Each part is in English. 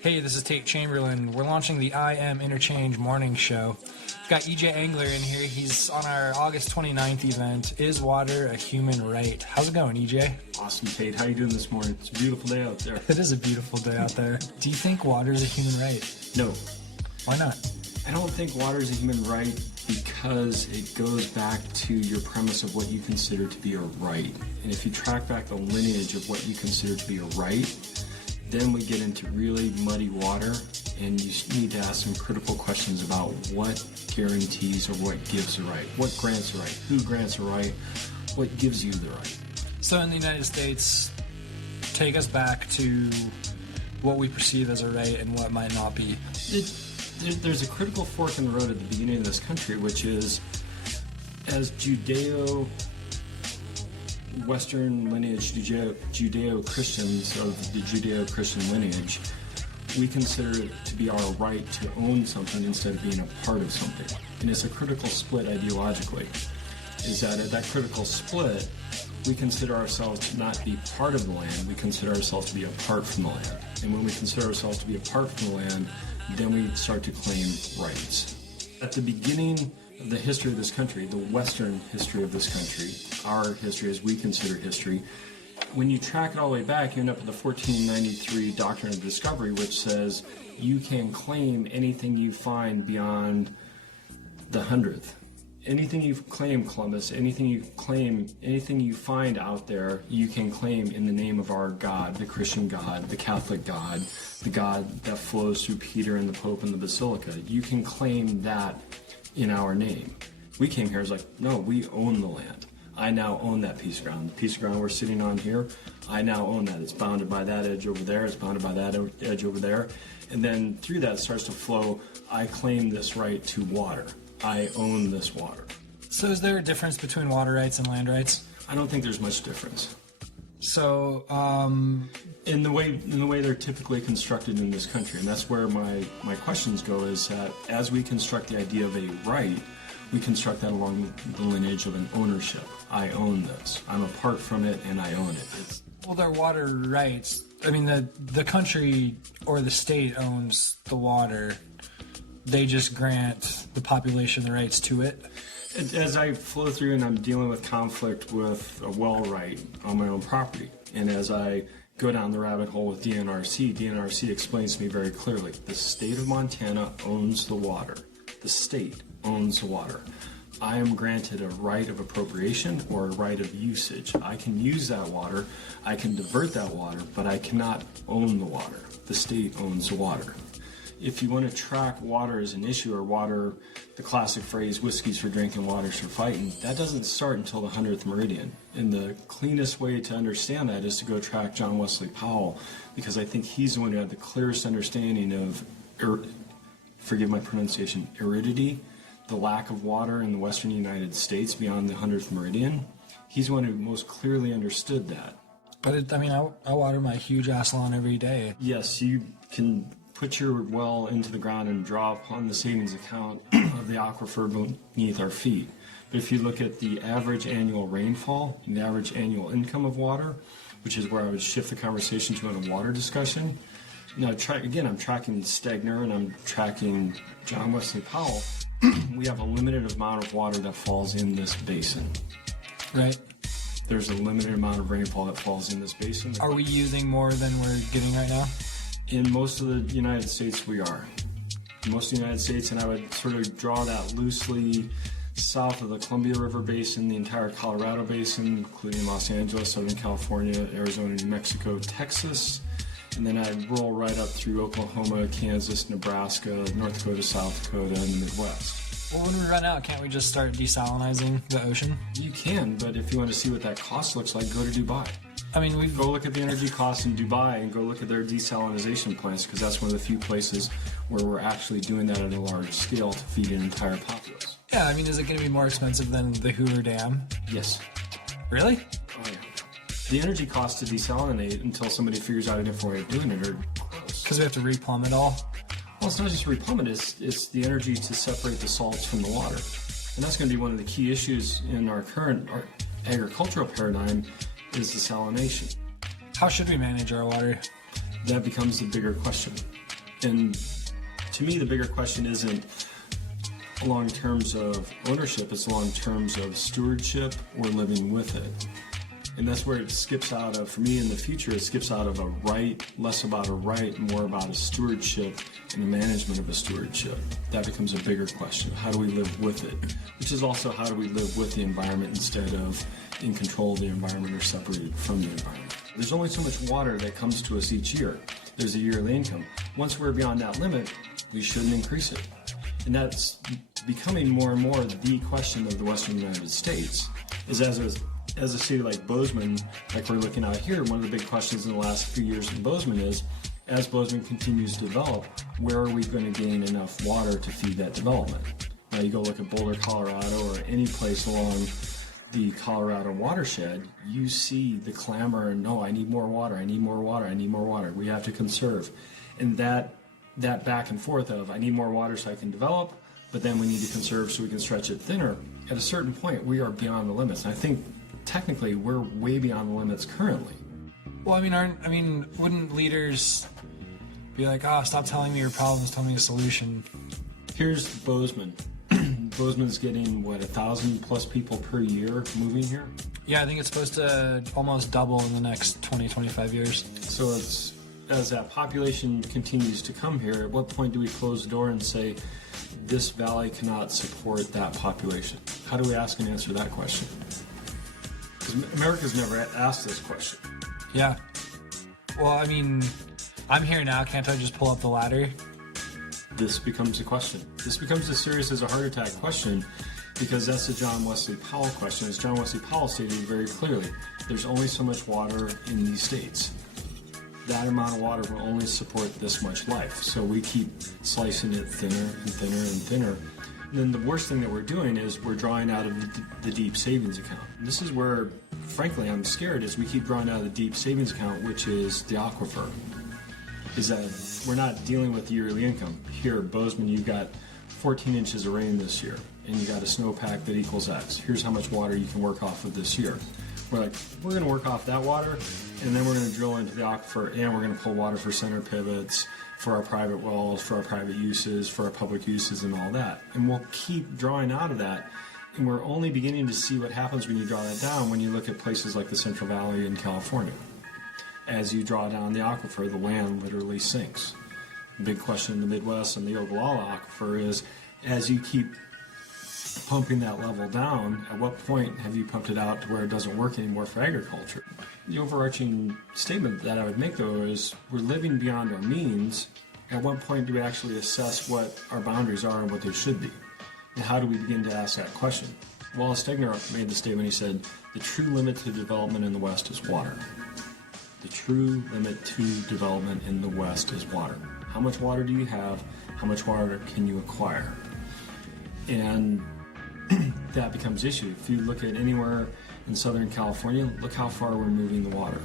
Hey, this is Tate Chamberlin. We're launching the I Am Interchange morning show. We've got Engler in here. He's on our August 29th event, Is Water a Human Right? How's it going, EJ? Awesome, Tate. How you doing this morning? It's a beautiful day out there. It is a beautiful day out there. Do you think water is a human right? No. Why not? I don't think water is a human right because it goes back to your premise of what you consider to be a right. And if you track back the lineage of what you consider to be a right, then we get into really muddy water, and you need to ask some critical questions about what guarantees or what gives a right, what grants a right, who grants a right, what gives you the right. So in the United States, take us back to what we perceive as a right and what might not be. There's a critical fork in the road at the beginning of this country, which is, as Western lineage, Judeo-Christians of the Judeo-Christian lineage, we consider it to be our right to own something instead of being a part of something. And it's a critical split ideologically, is that at that critical split, we consider ourselves to not be part of the land, we consider ourselves to be apart from the land. And when we consider ourselves to be apart from the land, then we start to claim rights. At the beginning of the history of this country, the Western history of this country, our history as we consider history, when you track it all the way back, you end up with the 1493 Doctrine of Discovery, which says you can claim anything you find beyond the 100th. Anything you claim, Columbus, anything you find out there, you can claim in the name of our God, the Christian God, the Catholic God, the God that flows through Peter and the Pope and the Basilica. You can claim that in our name. We came here as like, no, we own the land. I now own that piece of ground. The piece of ground we're sitting on here, I now own that. It's bounded by that edge over there. It's bounded by that edge over there. And then through that starts to flow, I claim this right to water. I own this water. So is there a difference between water rights and land rights? I don't think there's much difference. So, in the way they're typically constructed in this country, and that's where my questions go, is that as we construct the idea of a right, we construct that along the lineage of an ownership. I own this. I'm apart from it, and I own it. Well, they're water rights. I mean, the country or the state owns the water. They just grant the population the rights to it. As I flow through and I'm dealing with conflict with a well right on my own property, and as I go down the rabbit hole with DNRC explains to me very clearly, the state of Montana owns the water. The state owns the water. I am granted a right of appropriation or a right of usage. I can use that water, I can divert that water, but I cannot own the water. The state owns the water. If you want to track water as an issue, or water, the classic phrase, whiskey's for drinking, water's for fighting, that doesn't start until the 100th meridian. And the cleanest way to understand that is to go track John Wesley Powell, because I think he's the one who had the clearest understanding of, forgive my pronunciation, aridity, the lack of water in the western United States beyond the 100th meridian. He's the one who most clearly understood that. But I water my huge ass lawn every day. Yes, you can put your well into the ground and draw upon the savings account of the aquifer beneath our feet. But if you look at the average annual rainfall and the average annual income of water, which is where I would shift the conversation to in a water discussion, now I'm tracking Stegner and I'm tracking John Wesley Powell. We have a limited amount of water that falls in this basin. Right. There's a limited amount of rainfall that falls in this basin. Are we using more than we're getting right now? In most of the United States, we are. In most of the United States, and I would sort of draw that loosely south of the Columbia River Basin, the entire Colorado Basin, including Los Angeles, Southern California, Arizona, New Mexico, Texas, and then I'd roll right up through Oklahoma, Kansas, Nebraska, North Dakota, South Dakota, and the Midwest. Well, when we run out, can't we just start desalinizing the ocean? You can, but if you want to see what that cost looks like, go to Dubai. I mean, we've... Go look at the energy costs in Dubai and go look at their desalinization plants, because that's one of the few places where we're actually doing that at a large scale to feed an entire populace. Yeah, I mean, is it going to be more expensive than the Hoover Dam? Yes. Really? Oh, yeah. The energy costs to desalinate until somebody figures out a different way of doing it are gross. Because we have to replumb it all? Well, it's not just replumb it, it's the energy to separate the salts from the water. And that's going to be one of the key issues in our current agricultural paradigm is desalination. How should we manage our water? That becomes the bigger question. And to me, the bigger question isn't along terms of ownership, it's along terms of stewardship or living with it. And that's where it skips out of, for me in the future, it skips out of a right, less about a right, more about a stewardship and the management of a stewardship. That becomes a bigger question. How do we live with it? Which is also how do we live with the environment instead of in control of the environment or separated from the environment. There's only so much water that comes to us each year. There's a yearly income. Once we're beyond that limit, we shouldn't increase it. And that's becoming more and more the question of the Western United States. Is as a city like Bozeman, like we're looking at here, one of the big questions in the last few years in Bozeman is, as Bozeman continues to develop, where are we going to gain enough water to feed that development? Now you go look at Boulder, Colorado, or any place along the Colorado watershed, you see the clamor and, no, I need more water, I need more water, I need more water. We have to conserve. And that back and forth of, I need more water so I can develop, but then we need to conserve so we can stretch it thinner. At a certain point, we are beyond the limits. And I think technically we're way beyond the limits currently. Well, wouldn't leaders be like, stop telling me your problems, tell me a solution? Here's Bozeman. Bozeman's getting, 1,000 plus people per year moving here? Yeah, I think it's supposed to almost double in the next 20, 25 years. So as that population continues to come here, at what point do we close the door and say, this valley cannot support that population? How do we ask and answer that question? Because America's never asked this question. Yeah. Well, I'm here now. Can't I just pull up the ladder? This becomes a question. This becomes as serious as a heart attack question, because that's the John Wesley Powell question. As John Wesley Powell stated very clearly, there's only so much water in these states. That amount of water will only support this much life. So we keep slicing it thinner and thinner and thinner. And then the worst thing that we're doing is we're drawing out of the deep savings account. And this is where, frankly, I'm scared, is we keep drawing out of the deep savings account, which is the aquifer. Is that we're not dealing with yearly income. Here, Bozeman, you've got 14 inches of rain this year, and you got a snowpack that equals X. Here's how much water you can work off of this year. We're going to work off that water, and then we're going to drill into the aquifer, and we're going to pull water for center pivots, for our private wells, for our private uses, for our public uses, and all that. And we'll keep drawing out of that, and we're only beginning to see what happens when you draw that down when you look at places like the Central Valley in California. As you draw down the aquifer, the land literally sinks. The big question in the Midwest and the Ogallala aquifer is, as you keep pumping that level down, at what point have you pumped it out to where it doesn't work anymore for agriculture? The overarching statement that I would make, though, is we're living beyond our means. At what point do we actually assess what our boundaries are and what they should be? And how do we begin to ask that question? Wallace Stegner made the statement, he said, the true limit to development in the West is water. The true limit to development in the West is water. How much water do you have? How much water can you acquire? And that becomes the issue. If you look at anywhere in Southern California, look how far we're moving the water.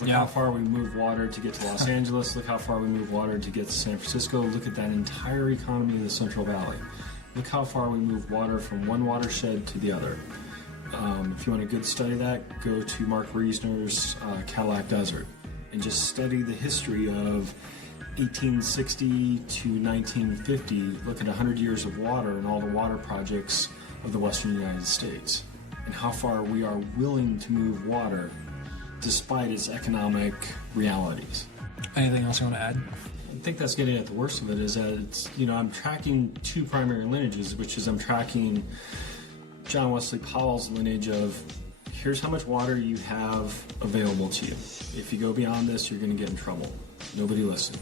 Look how far we move water to get to Los Angeles. Look how far we move water to get to San Francisco. Look at that entire economy of the Central Valley. Look how far we move water from one watershed to the other. If you want a good study of that, go to Mark Reesner's Cadillac Desert and just study the history of 1860 to 1950. Look at 100 years of water and all the water projects of the Western United States and how far we are willing to move water despite its economic realities. Anything else you want to add? I think that's getting at the worst of it, is that it's, I'm tracking two primary lineages, which is I'm tracking John Wesley Powell's lineage of here's how much water you have available to you. If you go beyond this, you're going to get in trouble. Nobody listened.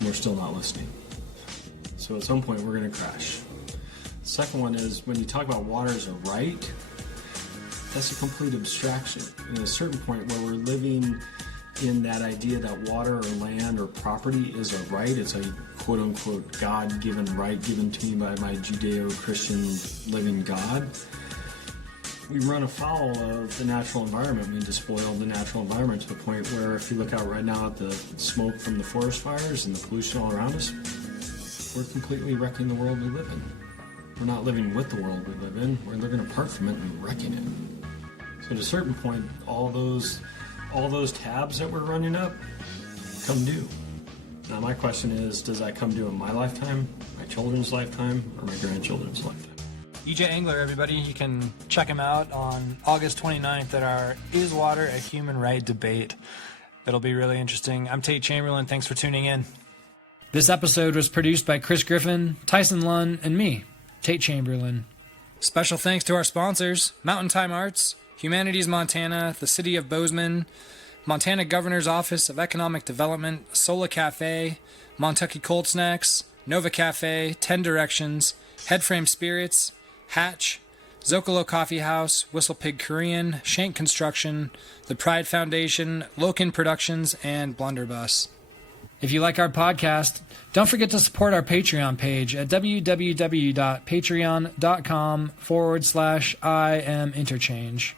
We're still not listening. So at some point, we're going to crash. The second one is when you talk about water as a right, that's a complete abstraction. And at a certain point where we're living in that idea that water or land or property is a right, it's a quote-unquote God-given right given to me by my Judeo-Christian living God, we run afoul of the natural environment. We despoil the natural environment to the point where if you look out right now at the smoke from the forest fires and the pollution all around us, we're completely wrecking the world we live in. We're not living with the world we live in, we're living apart from it and wrecking it. So at a certain point, all those all those tabs that we're running up come due. Now my question is, does that come due in my lifetime, my children's lifetime, or my grandchildren's lifetime? EJ Engler, everybody. You can check him out on August 29th at our Is Water a Human Right debate. It'll be really interesting. I'm Tate Chamberlin. Thanks for tuning in. This episode was produced by Chris Griffin, Tyson Lunn, and me, Tate Chamberlin. Special thanks to our sponsors, Mountain Time Arts, Humanities Montana, the City of Bozeman, Montana Governor's Office of Economic Development, Sola Cafe, Montucky Cold Snacks, Nova Cafe, 10 Directions, Headframe Spirits, Hatch, Zocalo Coffee House, Whistle Pig Korean, Shank Construction, The Pride Foundation, Loken Productions, and Blunderbuss. If you like our podcast, don't forget to support our Patreon page at www.patreon.com/IamInterchange.